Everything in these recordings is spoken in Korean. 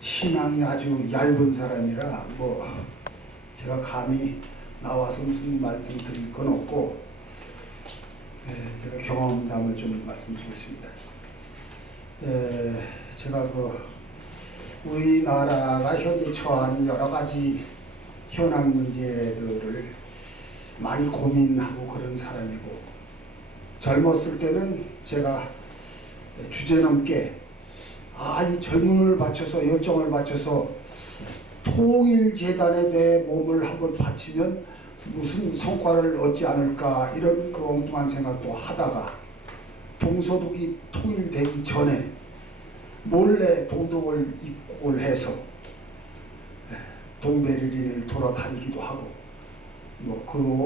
신앙이 아주 얇은 사람이라 제가 감히 나와서 무슨 말씀 드릴 건 없고, 제가 경험담을 좀 말씀드리겠습니다. 제가 우리나라가 현재 처한 여러 가지 현안 문제들을 많이 고민하고 그런 사람이고, 젊었을 때는 제가 주제넘게 이 젊음을 바쳐서 열정을 바쳐서 통일재단에 내 몸을 한번 바치면 무슨 성과를 얻지 않을까, 이런 그 엉뚱한 생각도 하다가 동서독이 통일되기 전에 몰래 동독을 입국을 해서 동베를린을 돌아다니기도 하고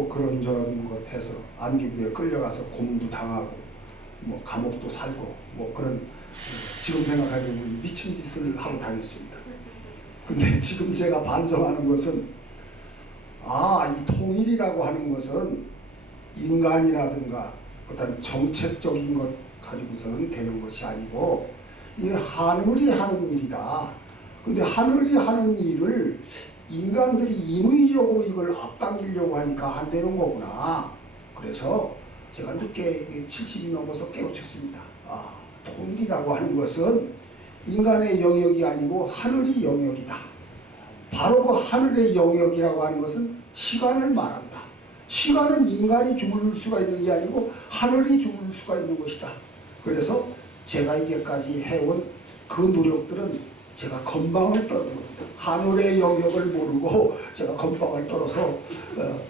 그런저런 것 해서 안기부에 끌려가서 고문도 당하고 감옥도 살고 그런, 지금 생각하면 미친 짓을 하고 다녔습니다. 근데 지금 제가 반성하는 것은 이 통일이라고 하는 것은 인간이라든가 어떤 정책적인 것 가지고서는 되는 것이 아니고 이 하늘이 하는 일이다. 근데 하늘이 하는 일을 인간들이 임의적으로 이걸 앞당기려고 하니까 안 되는 거구나. 그래서 제가 늦게 70이 넘어서 깨우쳤습니다. 통일이라고 하는 것은 인간의 영역이 아니고 하늘의 영역이다. 바로 그 하늘의 영역이라고 하는 것은 시간을 말한다. 시간은 인간이 주물 수가 있는 게 아니고 하늘이 주물 수가 있는 것이다. 그래서 제가 이제까지 해온 그 노력들은 제가 건방을 떨는 겁니다. 하늘의 영역을 모르고 제가 건방을 떨어서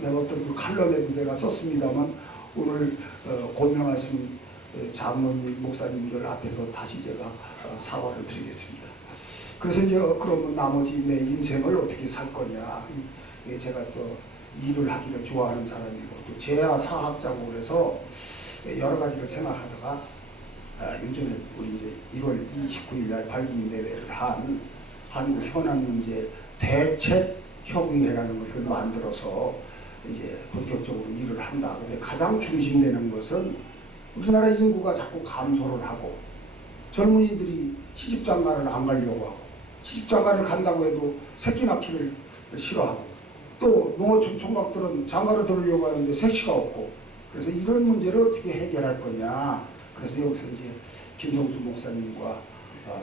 내가 어떤 그 칼럼에도 내가 썼습니다만, 오늘 고명하신 장로님, 목사님들 앞에서 다시 제가 사과를 드리겠습니다. 그래서 이제 그러면 나머지 내 인생을 어떻게 살 거냐. 제가 또 일을 하기를 좋아하는 사람이고 또 재야 사학자고 그래서 여러 가지를 생각하다가 요즘에 우리 이제 1월 29일 날 발기인 대회를 한 한국 현안 문제 대책 협의회라는 것을 만들어서 이제 본격적으로 일을 한다. 근데 가장 중심되는 것은 우리나라 인구가 자꾸 감소를 하고 젊은이들이 시집장가를 안 가려고 하고, 시집장가를 간다고 해도 새끼 낳기를 싫어하고, 또 농어촌 총각들은 장가를 들으려고 하는데 색시가 없고, 그래서 이런 문제를 어떻게 해결할 거냐. 그래서 여기서 이제 김성수 목사님과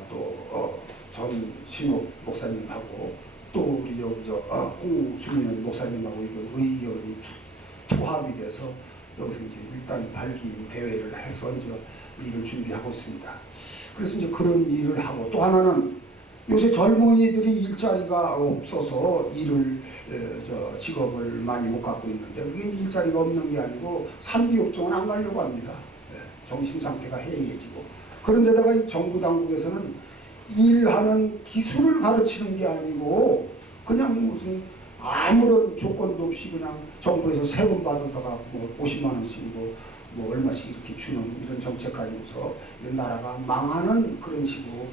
또 전신옥 목사님하고 또 우리 홍수면 목사님하고 이거 의견이 투합이 돼서 여기서 이제 일단 발기 대회를 해서 이제 일을 준비하고 있습니다. 그래서 이제 그런 일을 하고, 또 하나는 요새 젊은이들이 일자리가 없어서 직업을 많이 못 갖고 있는데, 그게 일자리가 없는 게 아니고 산비업종은 안 가려고 합니다. 정신 상태가 해이해지고. 그런데다가 이 정부 당국에서는 일하는 기술을 가르치는 게 아니고 그냥 무슨 아무런 조건도 없이 그냥 정부에서 세금 받아다가 50만 원씩 얼마씩 이렇게 주는 이런 정책 가지고서 나라가 망하는 그런 식으로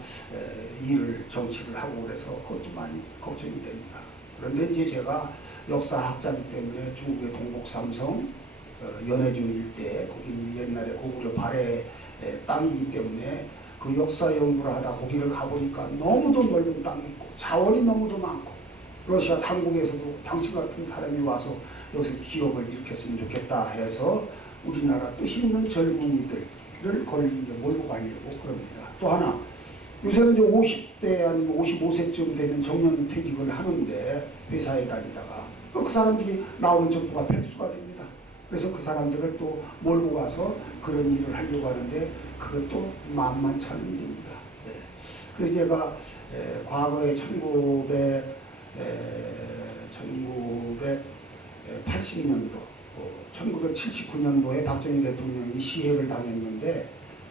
정치를 하고 그래서 그것도 많이 걱정이 됩니다. 그런데 이제 제가 역사학자이기 때문에 중국의 동북삼성 연해주 일대, 거기 옛날에 고구려 발해 땅이기 때문에 그 역사 연구를 하다 거기를 가보니까 너무도 넓은 땅이 있고 자원이 너무도 많고, 러시아 당국에서도 당신 같은 사람이 와서 여기서 기업을 일으켰으면 좋겠다 해서 우리나라 뜻 있는 젊은이들을 거기 이제 몰고 가려고 그럽니다. 또 하나, 요새는 이제 50대 아니면 55세쯤 되면 정년퇴직을 하는데 회사에 다니다가 그 사람들이 나오는 정보가 백수가 됩니다. 그래서 그 사람들을 또 몰고 가서 그런 일을 하려고 하는데 그것도 만만치 않은 일입니다. 그래서 제가 과거에 1980년도, 1979년도에 박정희 대통령이 시해를 당했는데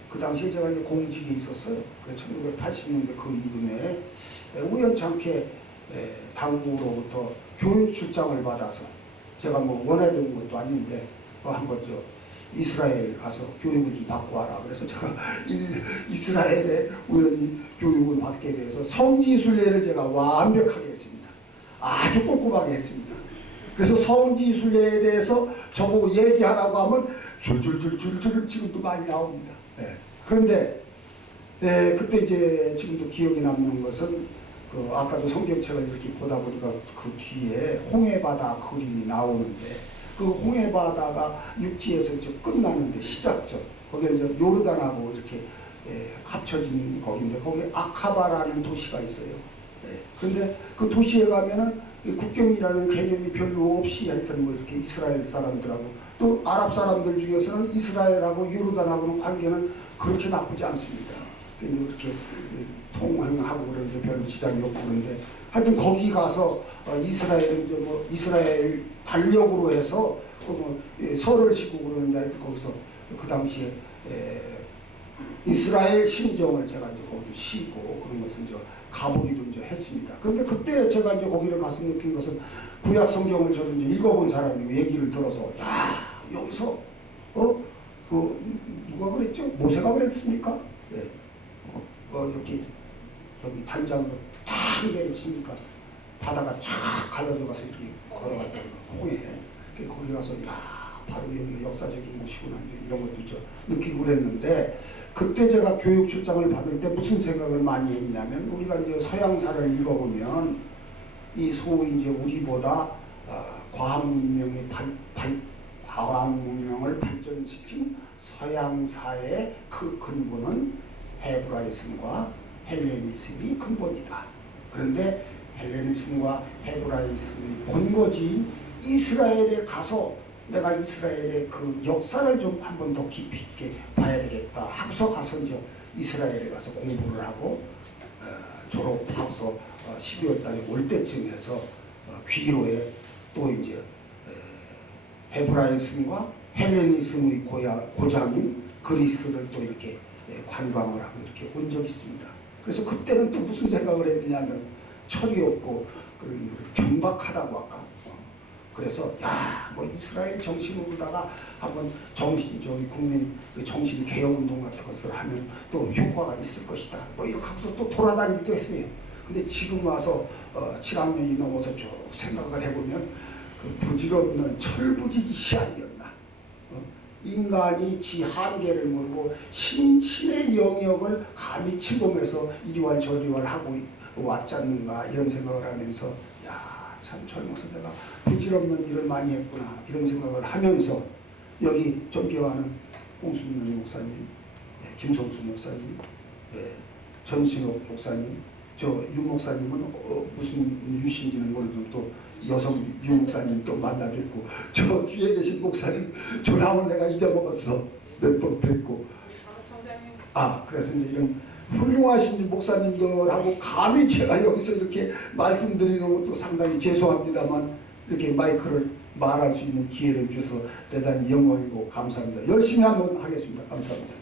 그 당시에 제가 이제 공직에 있었어요. 1980년대 그 이듬해에 우연찮게 당국으로부터 교육 출장을 받아서, 제가 원하던 것도 아닌데 한번 이스라엘 가서 교육을 좀 받고 와라. 그래서 제가 이스라엘에 우연히 교육을 받게 돼서 성지순례를 제가 완벽하게 했습니다. 아주 꼼꼼하게 했습니다. 그래서 성지순례에 대해서 저보고 얘기하라고 하면 줄줄줄줄줄 지금도 많이 나옵니다. 그런데 그때 이제 지금도 기억에 남는 것은 그 아까도 성경책을 이렇게 보다 보니까 그 뒤에 홍해바다 그림이 나오는데 그 홍해바다가 육지에서 이제 끝나는데 시작점 거기에 이제 요르단하고 이렇게 합쳐진 거기인데 거기에 아카바라는 도시가 있어요. 근데 그 도시에 가면은 국경이라는 개념이 별로 없이 하여튼 뭐 이렇게 이스라엘 사람들하고 또 아랍 사람들 중에서는 이스라엘하고 요르단하고는 관계는 그렇게 나쁘지 않습니다. 근데 이렇게 통행하고 그러는데 별로 지장이 없고 그런데 하여튼 거기 가서 이스라엘은 이제 뭐 이스라엘 달력으로 해서 뭐 설을 지고 그러는데 하여튼 거기서 그 당시에 이스라엘 신정을 제가 이제 거기 쉬고 그런 것을 이제 가보기도 이제 했습니다. 그런데 그때 제가 이제 거기를 가서 느낀 것은 구약 성경을 저도 이제 읽어본 사람이고 얘기를 들어서 야 여기서 그 누가 그랬죠? 모세가 그랬습니까? 네. 이렇게 저기 단장으로 탁 내리치니까 바다가 쫙 갈라져 가서 이렇게 걸어갔다는 홍해. 거기 가서 야 바로 여기 역사적인 곳이구나 이런 것도 저 느끼고 그랬는데 그때 제가 교육 출장을 받을 때 무슨 생각을 많이 했냐면 우리가 이제 서양사를 읽어보면 이 소위 이제 우리보다 과학 문명을 발전시킨 서양사의 그 근본은 헤브라이즘과 헬레니즘이 근본이다. 그런데 헬레니즘과 헤브라이즘의 본거지인 이스라엘에 가서 내가 이스라엘의 그 역사를 좀 한 번 더 깊이 있게 봐야 되겠다. 학서 가서 이제 이스라엘에 가서 공부를 하고 졸업하고서 12월 달에 올 때쯤 해서 귀로에 또 이제 헤브라이즘과 헬레니즘의 고장인 그리스를 또 이렇게 관광을 하고 이렇게 온 적이 있습니다. 그래서 그때는 또 무슨 생각을 했느냐면 철이 없고 경박하다고 할까. 그래서 뭐 이스라엘 정신으로다가 한번 국민 정신 개혁 운동 같은 것을 하면 또 효과가 있을 것이다. 뭐 이렇게 하고서 또 돌아다니기도 했어요. 근데 지금 와서 7학년이 넘어서 쭉 생각을 해보면 그 부질없는 철부지기 아니었나. 인간이 지 한계를 모르고 신의 영역을 감히 침범해서 이리왈 저리왈 하고 왔지 않는가 이런 생각을 하면서 참 젊어서 내가 부질없는 일을 많이 했구나 이런 생각을 하면서 여기 존경하는 홍순명 목사님, 김성수 목사님, 전신옥 목사님, 저 유 목사님은 무슨 유신지는 모르지만 또 여성 유 목사님 또 만나 뵙고 저 뒤에 계신 목사님 조남은 내가 잊어먹었어 몇 번 뵙고 그래서 이제 이런 훌륭하신 목사님들하고 감히 제가 여기서 이렇게 말씀드리는 것도 상당히 죄송합니다만 이렇게 마이크를 말할 수 있는 기회를 주셔서 대단히 영광이고 감사합니다. 열심히 한번 하겠습니다. 감사합니다.